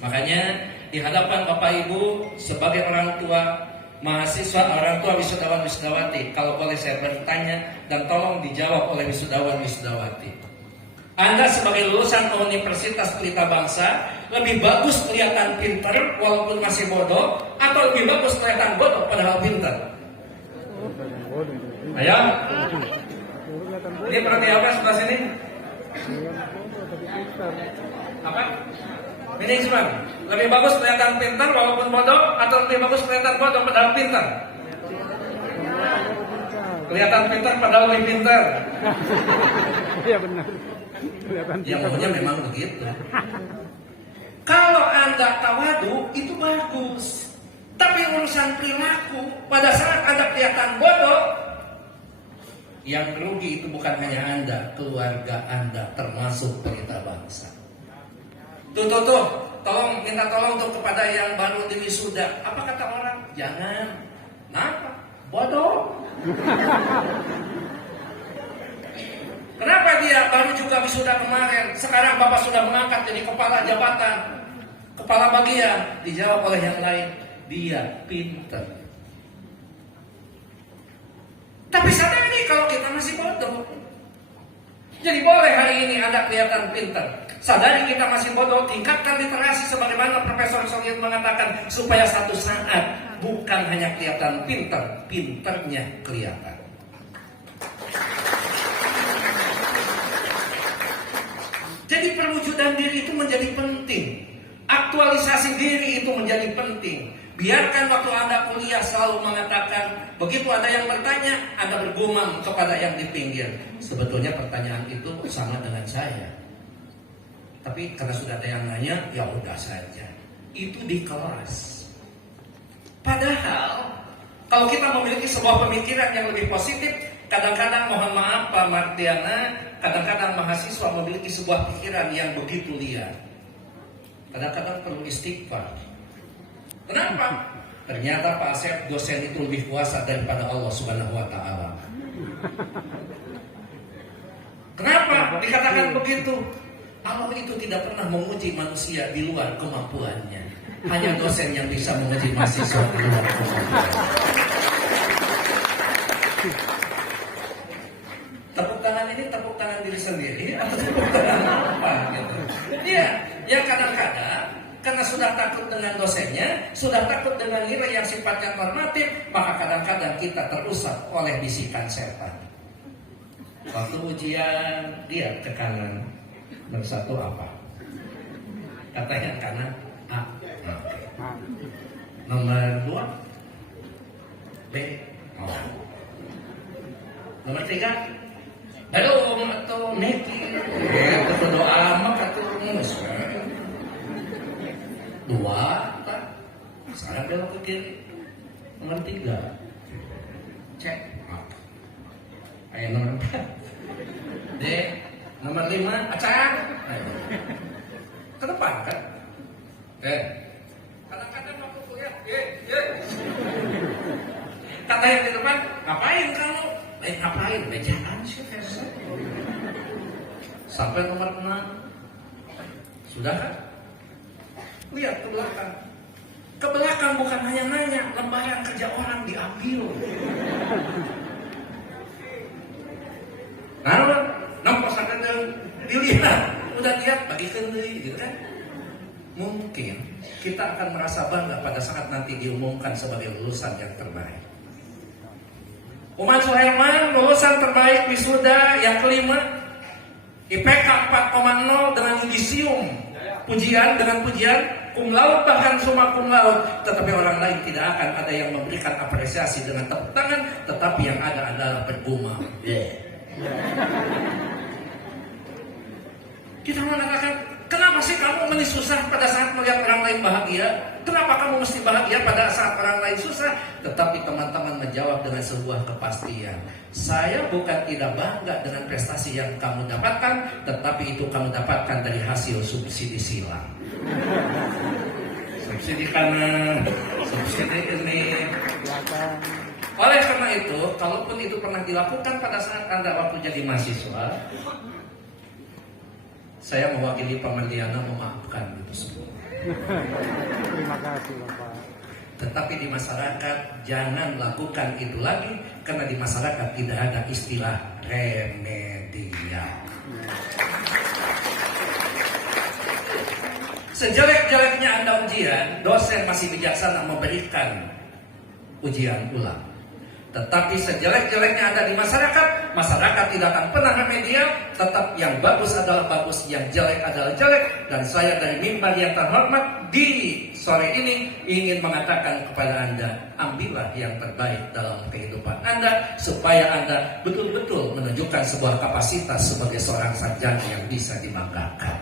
Makanya di hadapan Bapak Ibu sebagai orang tua mahasiswa, orang tua wisudawan wisudawati, kalau boleh saya bertanya dan tolong dijawab oleh wisudawan wisudawati. Anda sebagai lulusan Universitas Pelita Bangsa lebih bagus kelihatan pintar walaupun masih bodoh, atau lebih bagus kelihatan bodoh padahal pintar? Ayo. Ini berarti apa sebelah sini? Apa? Ini Isman, lebih bagus kelihatan pintar walaupun bodoh, atau lebih bagus kelihatan bodoh padahal pintar? Kelihatan pintar padahal lebih pintar. Iya benar. Yang maunya memang begitu. Kalau Anda tawadu itu bagus, tapi urusan perilaku pada saat Anda kelihatan bodoh, yang rugi itu bukan hanya Anda, keluarga Anda termasuk Pelita Bangsa. Tuh, tolong minta tolong untuk kepada yang baru di wisuda. Apa kata orang? Jangan. Kenapa? Bodoh. Kenapa dia baru juga wisuda kemarin, sekarang Bapak sudah mengangkat jadi kepala jabatan, kepala bagian? Dijawab oleh yang lain, dia pintar. Tapi sadari kalau kita masih bodoh. Jadi boleh hari ini Anda kelihatan pintar. Sadari kita masih bodoh, tingkatkan literasi sebagaimana Profesor Solyet mengatakan, supaya satu saat bukan hanya kelihatan pintar, pintarnya kelihatan. Jadi perwujudan diri itu menjadi penting. Aktualisasi diri itu menjadi penting. Biarkan waktu Anda kuliah selalu mengatakan, begitu ada yang bertanya, Anda bergumam kepada yang di pinggir. Sebetulnya pertanyaan itu sama dengan saya. Tapi karena sudah ada yang nanya, ya udah saja. Itu di kelas. Padahal, kalau kita memiliki sebuah pemikiran yang lebih positif, kadang-kadang mohon maaf Pak Martiana, kadang-kadang mahasiswa memiliki sebuah pikiran yang begitu liar. Kadang-kadang perlu istighfar. Kenapa? Ternyata Pak Asep dosen itu lebih kuasa daripada Allah Subhanahu wa Ta'ala. Kenapa dikatakan begitu? Allah itu tidak pernah menguji manusia di luar kemampuannya. Hanya dosen yang bisa menguji mahasiswa di luar kemampuannya. Tepuk tangan ini tepuk tangan diri sendiri atau tepuk tangan apa gitu? Ya kadang-kadang karena sudah takut dengan dosennya, sudah takut dengan nilai yang sifatnya normatif, maka kadang-kadang kita terusak oleh bisikan setan. Waktu ujian dia ke kanan, nomor 1 apa? Katanya kanan A. Nomor 2 B. Oh. Nomor 3 aduh, atau Niki, atau doa lama, atau ngus. 2, sekarang belok ke kiri. Nomor 3, cek. Ayo nomor 4, D. Nomor 5, acang. Ke depan kan? Kadang-kadang waktu kuliah, kata yang di depan, ngapain kamu? Ngapain? Bejaan sih versi. Sampai nomor 6. Sudah kan? Lihat ke belakang. Ke belakang bukan hanya nanya, lembaran kerja orang diambil. Nah, nampak sangat dilihat, udah lihat bagikan deui gitu kan? Mungkin kita akan merasa bangga pada saat nanti diumumkan sebagai lulusan yang terbaik. Uman Suherman lulusan terbaik wisuda yang kelima, IPK 4,0 dengan yudisium, pujian dengan pujian, cum laude bahkan summa cum laude, tetapi orang lain tidak akan ada yang memberikan apresiasi dengan tepuk tangan, tetapi yang ada adalah bergumam. Kita mengatakan, kenapa sih kamu mesti susah pada saat melihat orang lain bahagia? Kenapa kamu mesti bahagia pada saat orang lain susah? Tetapi teman-teman menjawab dengan sebuah kepastian. Saya bukan tidak bangga dengan prestasi yang kamu dapatkan, tetapi itu kamu dapatkan dari hasil subsidi silang. Subsidi kanan, subsidi ini. Oleh karena itu, kalaupun itu pernah dilakukan pada saat Anda waktu jadi mahasiswa, saya mewakili Pak Mardiana memaafkan itu semua. Terima kasih Bapak. Tetapi di masyarakat jangan lakukan itu lagi, karena di masyarakat tidak ada istilah remedial. Sejelek-jeleknya Anda ujian, dosen masih bijaksana memberikan ujian ulang. Tetapi sejelek-jeleknya Anda di masyarakat, masyarakat tidak akan pernah remedial. Tetap yang bagus adalah bagus, yang jelek adalah jelek. Dan saya dari mimbar yang terhormat di sore ini ingin mengatakan kepada Anda, ambillah yang terbaik dalam kehidupan Anda, supaya Anda betul-betul menunjukkan sebuah kapasitas sebagai seorang sarjana yang bisa dibanggakan.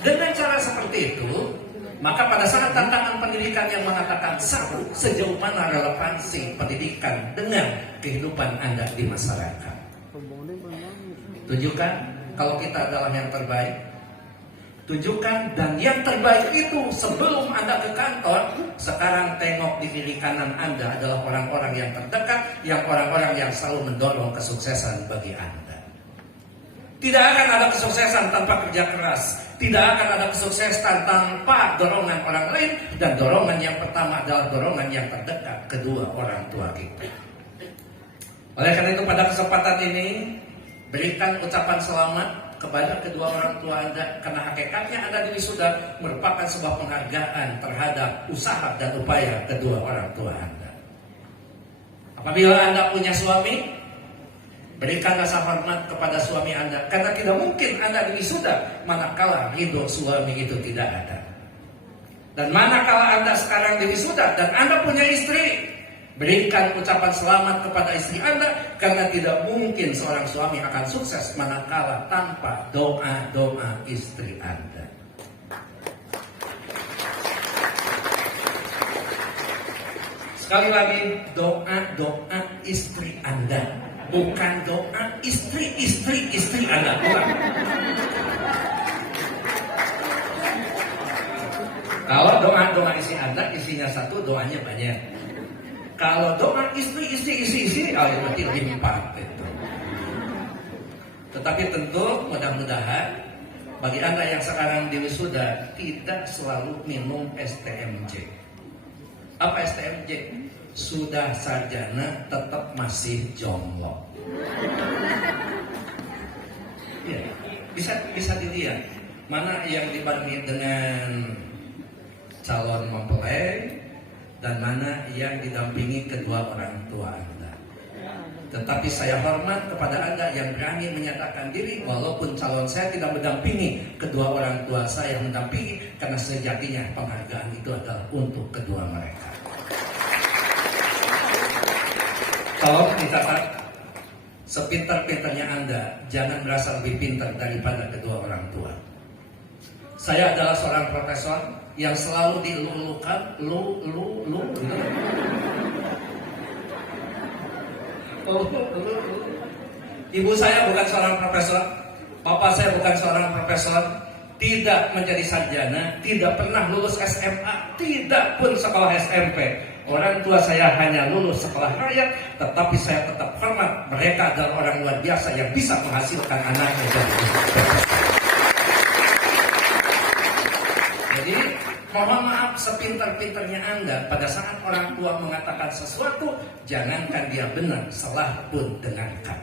Dengan cara seperti itu, maka pada saat tantangan pendidikan yang mengatakan satu, sejauh mana relevansi pendidikan dengan kehidupan Anda di masyarakat. Tunjukkan kalau kita adalah yang terbaik. Tunjukkan, dan yang terbaik itu sebelum Anda ke kantor, sekarang tengok di kiri kanan Anda adalah orang-orang yang terdekat, yang orang-orang yang selalu mendorong kesuksesan bagi Anda. Tidak akan ada kesuksesan tanpa kerja keras. Tidak akan ada kesuksesan tanpa dorongan orang lain. Dan dorongan yang pertama adalah dorongan yang terdekat, kedua orang tua kita. Oleh karena itu pada kesempatan ini, berikan ucapan selamat kepada kedua orang tua Anda. Karena hakikatnya Anda di wisuda merupakan sebuah penghargaan terhadap usaha dan upaya kedua orang tua Anda. Apabila Anda punya suami, berikan rasa hormat kepada suami Anda, karena tidak mungkin Anda diwisuda manakala ridho suami itu tidak ada. Dan manakala Anda sekarang diwisuda dan Anda punya istri, berikan ucapan selamat kepada istri Anda, karena tidak mungkin seorang suami akan sukses manakala tanpa doa-doa istri Anda. Sekali lagi, doa-doa istri Anda. Bukan doa istri Anda, bukan. Kalau doa istri Anda, isinya satu, doanya banyak. Kalau doa istri, berarti limpah itu. Tetapi tentu mudah-mudahan bagi Anda yang sekarang diwisuda tidak selalu minum STMJ. Apa STMJ? Sudah sarjana tetap masih jomblo. Ya, bisa dilihat mana yang dibarengi dengan calon mempelai dan mana yang didampingi kedua orang tua Anda. Tetapi saya hormat kepada Anda yang berani menyatakan diri, walaupun calon saya tidak mendampingi, kedua orang tua saya mendampingi, karena sejatinya penghargaan itu adalah untuk kedua mereka. Tolong dicatat, sepintar-pintarnya Anda, jangan merasa lebih pintar daripada kedua orang tua. Saya adalah seorang profesor yang selalu dilulukan, Ibu saya bukan seorang profesor, bapak saya bukan seorang profesor, tidak menjadi sarjana, tidak pernah lulus SMA, tidak pun sekolah SMP. Orang tua saya hanya lulus sekolah rakyat, tetapi saya tetap hormat. Mereka adalah orang luar biasa yang bisa menghasilkan anaknya jadi. Jadi, mohon maaf sepintar-pintarnya Anda, pada saat orang tua mengatakan sesuatu, jangankan dia benar, salah pun dengarkan.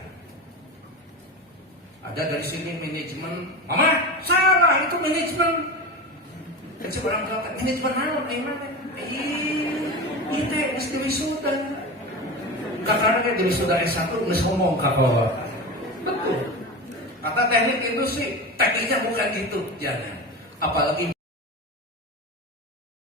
Ada dari sini manajemen, mama salah itu manajemen. Dan si orang tua manajemen mana? Itu SD wisuda. Kakaknya di wisuda S1 nggak ngomong kakak. Betul. Kata teknik industri, tekniknya bukan gitu, jangan. Apalagi